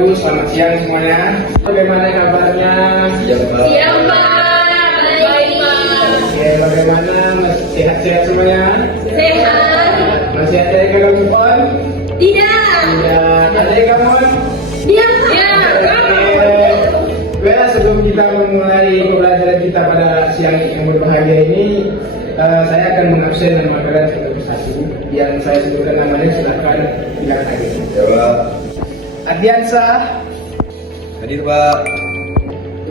wabarakatuh. Selamat siang semuanya. Bagaimana kabarnya? Siang Pak. Siang Pak, baik Pak. Oke, bagaimana? Masih sehat-sehat semuanya? Sehat? Masih ada yang ganggu telepon? Tidak. Tidak. Ada yang gangguan? Dia Pak. Ya. Baik, sebelum kita memulai pembelajaran kita pada siang yang berbahagia ini, saya akan mengabsen nama kalian satu persatu. Yang saya sebutkan namanya silakan bilang lagi. Jawab. Ardiansa, Hadir Pak.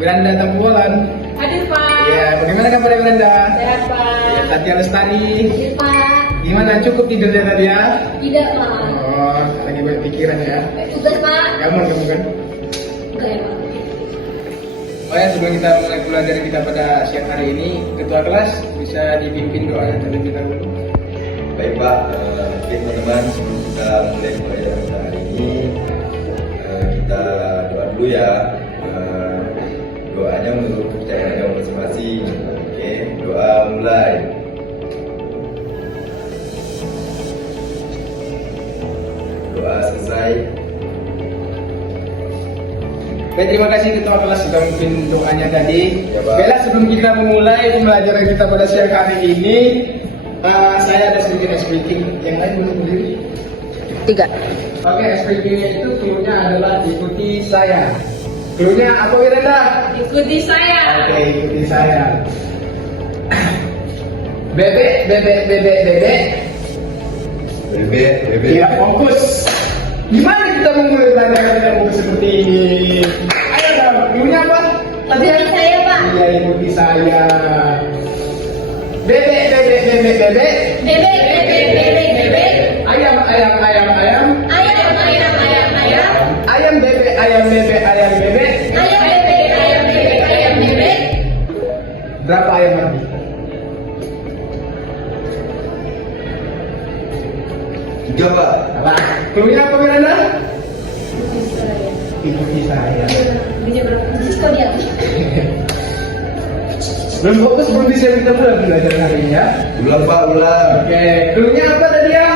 Wiranda Tambulan. Hadir Pak. Ya, bagaimana kabar Wiranda? Sehat Pak. Tatiana Lestari. Hadir Pak. Gimana, cukup tidurnya tadi ya? Tidak Pak. Oh, lagi banyak pikiran ya. Tugas Pak. Kamu kan? Enggak ya Pak. Oh ya, sebelum kita mulai pelajaran kita pada siang hari ini, ketua kelas bisa dipimpin doa terlebih dahulu. Baik Pak. Oke teman-teman, sebelum kita mulai pelajaran kita hari ini, kita doa dulu ya. Doanya untuk kepercayaan agama masing-masing. Oke, doa mulai. Doa selesai. Baik, terima kasih ketua kelas sudah memimpin doanya tadi. Ya, Pak. Baiklah, sebelum kita memulai pembelajaran kita pada siang hari ini, saya ada sedikit speaking. Yang lain belum berdiri? 3. Oke, speaking itu clue-nya adalah ikuti saya. Clue-nya apa Wiranda? Ikuti saya. Oke, ikuti saya. Bebek, bebek, bebek, bebek. Bebek, bebek. Ya, fokus. Gimana kita memulai pelajaran yang fokus seperti ini? Ayo dong, clue-nya apa? Ikuti saya Pak. Iya, ikuti saya. Bebek, bebek, bebek, bebek. Bebek, bebek, bebek, bebek. Ayam, ayam, ayam, ayam. Ayam, ayam, ayam, ayam. Ayam bebek, ayam bebek, ayam bebek. Ayam bebek, ayam bebek, ayam bebek. Berapa ayam lagi? Tiga Pak. Apa? Clue-nya apa Miranda? Ikuti saya. Bunyi berapa? Kau dia. Belum fokus, belum bisa kita mulai belajar hari ini ya. Ulang Pak, ulang. Oke, clue-nya apa tadi ya?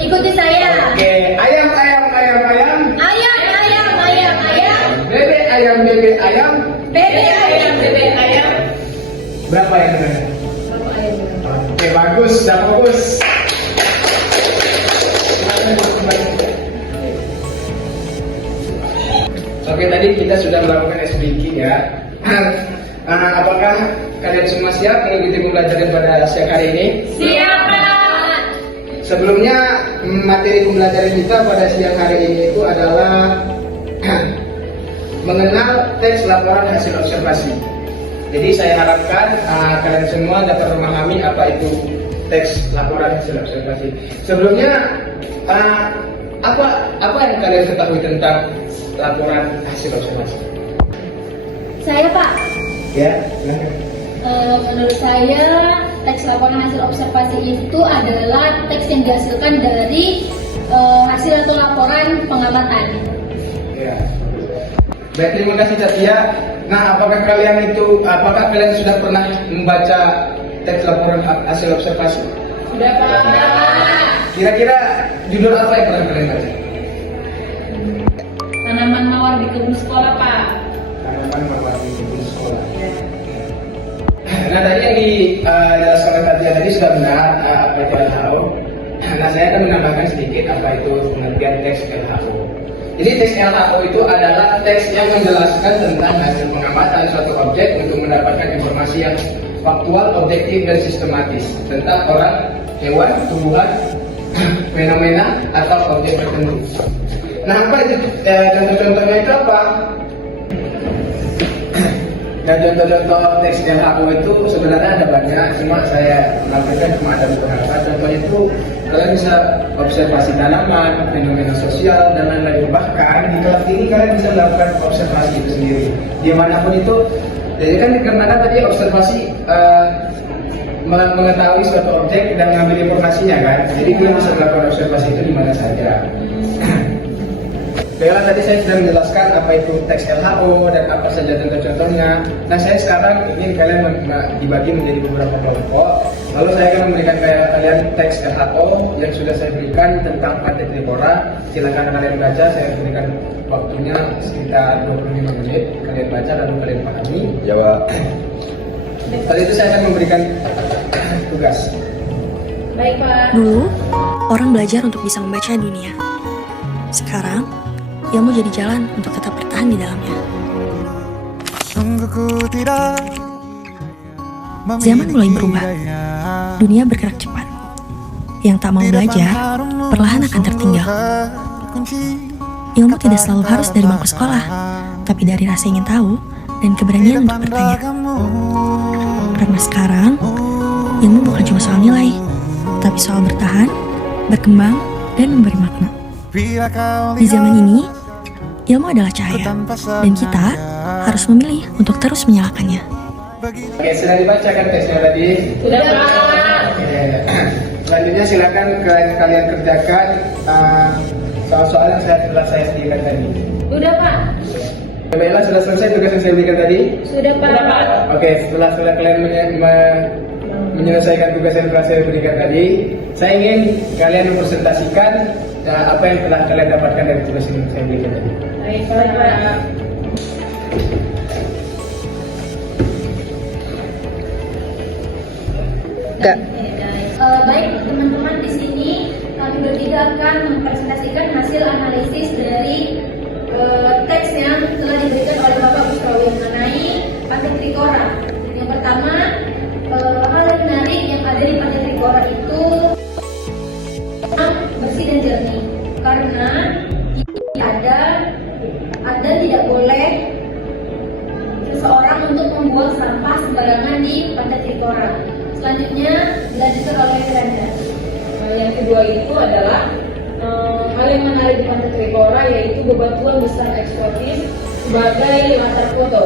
Ikuti saya. Oke, ayam, ayam, ayam, ayam. Ayam, ayam, ayam, ayam. Bebek, ayam, bebek, ayam. Bebek, ayam, bebek, ayam. Berapa ayam Miranda? Berapa ayam? Oke, bagus, sudah fokus. Oke, tadi kita sudah melakukan speaking ya. Apakah kalian semua siap mengikuti pembelajaran pada siang hari ini? Siap Pak. Sebelumnya, materi pembelajaran kita pada siang hari ini itu adalah mengenal teks laporan hasil observasi. Jadi saya harapkan kalian semua dapat memahami apa itu teks laporan hasil observasi. Sebelumnya, apa yang kalian ketahui tentang laporan hasil observasi? Saya Pak. Ya, silakan. Menurut saya teks laporan hasil observasi itu adalah teks yang dihasilkan dari hasil atau laporan pengamatan. Ya. Baik, terima kasih Catia. Nah, apakah kalian sudah pernah membaca teks laporan hasil observasi? Sudah Pak. Kira-kira judul apa yang pernah kalian baca? Tanaman mawar di kebun sekolah Pak. Tanaman mawar di kebun sekolah. Nah, tadi yang dijelaskan oleh Catia tadi sudah benar apa itu LHO. Nah, saya akan menambahkan sedikit apa itu pengertian teks LHO. Jadi teks LHO itu adalah teks yang menjelaskan tentang hasil pengamatan suatu objek untuk mendapatkan informasi yang faktual, objektif, dan sistematis tentang orang, hewan, tumbuhan, fenomena, atau objek tertentu. Nah, apa itu? Contoh-contohnya itu apa? Dan contoh-contoh teks LHO itu sebenarnya ada banyak, cuma saya lakukan cuma ada beberapa. Contohnya itu kalian bisa observasi tanaman, fenomena sosial, dan lain-lain. Bahkan di kelas ini kalian bisa melakukan observasi itu sendiri dimanapun itu. Jadi kan karena tadi observasi mengetahui suatu objek dan mengambil informasinya kan. Jadi kalian bisa melakukan observasi itu di mana saja. Kayaknya tadi saya sudah menjelaskan apa itu teks LHO dan apa saja contoh-contohnya. Nah, saya sekarang ingin kalian dibagi menjadi beberapa kelompok. Lalu saya akan memberikan kalian teks LHO yang sudah saya berikan tentang Pantai Trikora. Silakan kalian baca, saya berikan waktunya sekitar 25 menit. Kalian baca lalu kalian pahami. Jawab. Kali itu saya akan memberikan tugas. Baik, Pak. Dulu, orang belajar untuk bisa membaca dunia. Sekarang, ilmu jadi jalan untuk tetap bertahan di dalamnya. Zaman mulai berubah. Dunia bergerak cepat. Yang tak mau belajar, perlahan akan tertinggal. Ilmu tidak selalu harus dari bangku sekolah, tapi dari rasa ingin tahu dan keberanian untuk bertanya. Karena sekarang, ilmu bukan cuma soal nilai, tapi soal bertahan, berkembang, dan memberi makna. Di zaman ini, ilmu adalah cahaya, dan kita harus memilih untuk terus menyalakannya. Oke, sudah dibacakan teksnya tadi? Sudah, Pak. Oke. Selanjutnya silakan kalian kerjakan soal-soal yang telah saya sediakan tadi. Sudah, Pak. Bella, sudah selesai tugas yang saya berikan tadi? Sudah, Pak. Oke, setelah kalian menyelesaikan tugas yang telah saya berikan tadi, saya ingin kalian mempresentasikan apa yang telah kalian dapatkan dari tugas yang saya berikan tadi. Baik, Pak. Baik, teman-teman, di sini kami bertiga akan mempresentasikan hasil analisis dari teks yang telah diberikan oleh Bapak Busrawi mengenai Pantai Trikora. Yang pertama, hal yang menarik yang ada di Pantai Trikora itu bersih dan jernih, karena ada tidak boleh seseorang untuk membuang sampah sembarangan di Pantai Trikora. Selanjutnya dilanjutkan oleh Randa. Yang kedua itu adalah hal yang menarik di Pantai Trikora, yaitu bebatuan besar eksotis sebagai latar foto.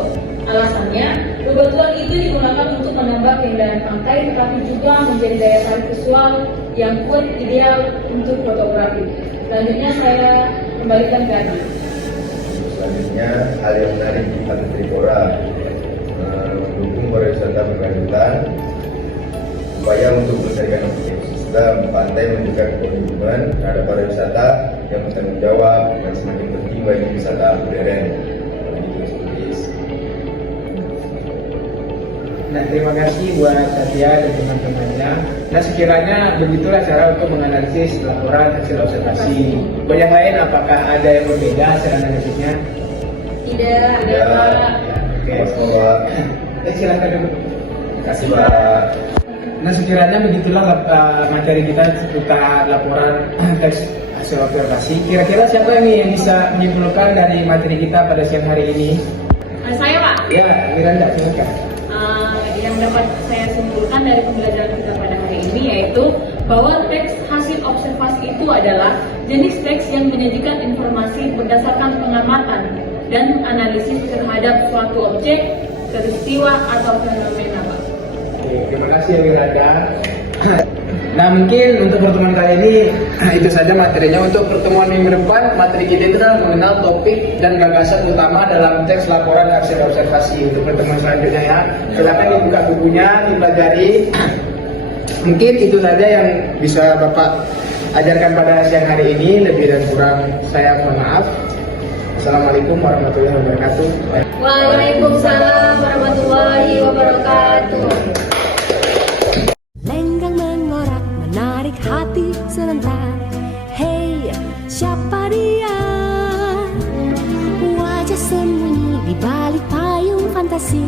Alasannya, bebatuan itu digunakan untuk menambah keindahan pantai, tetapi juga menjadi daya tarik visual yang kuat ideal untuk fotografi. Selanjutnya saya kembalikan ke Adi. Selanjutnya, hal yang menarik di Pantai Trikora, mendukung pariwisata berkelanjutan, upaya untuk melestarikan ekosistem pantai, membuka komitmen terhadap pariwisata yang bertanggung jawab dan semakin penting bagi wisata modern. Nah, terima kasih buat Satya dan teman-temannya. Nah, sekiranya begitulah cara untuk menganalisis laporan hasil observasi. Banyak lain, apakah ada yang berbeda hasil analisisnya? Tidak. Oke. Silakan dulu. Terima kasih, Pak. Nah, sekiranya begitulah materi kita seputar laporan teks hasil observasi. Kira-kira siapa yang bisa menyimpulkan dari materi kita pada siang hari ini? Saya, Pak. Ya, Miranda, silakan. Yang dapat saya simpulkan dari pembelajaran kita pada hari ini yaitu bahwa teks hasil observasi itu adalah jenis teks yang menyajikan informasi berdasarkan pengamatan dan analisis terhadap suatu objek, peristiwa atau fenomena, Pak. Oke, terima kasih ya Miranda. Nah, mungkin untuk pertemuan kali ini itu saja materinya. Untuk pertemuan minggu depan, materi kita itu adalah mengenal topik dan gagasan utama dalam teks laporan hasil observasi. Untuk pertemuan selanjutnya ya, silakan dibuka bukunya, dipelajari. Mungkin itu saja yang bisa Bapak ajarkan pada siang hari ini. Lebih dan kurang saya mohon maaf. Assalamualaikum warahmatullahi wabarakatuh. Waalaikumsalam warahmatullahi wabarakatuh. Lenggang mengorak, menarik hati serentak. Hey, siapa dia? Wajah sembunyi di balik payung fantasi.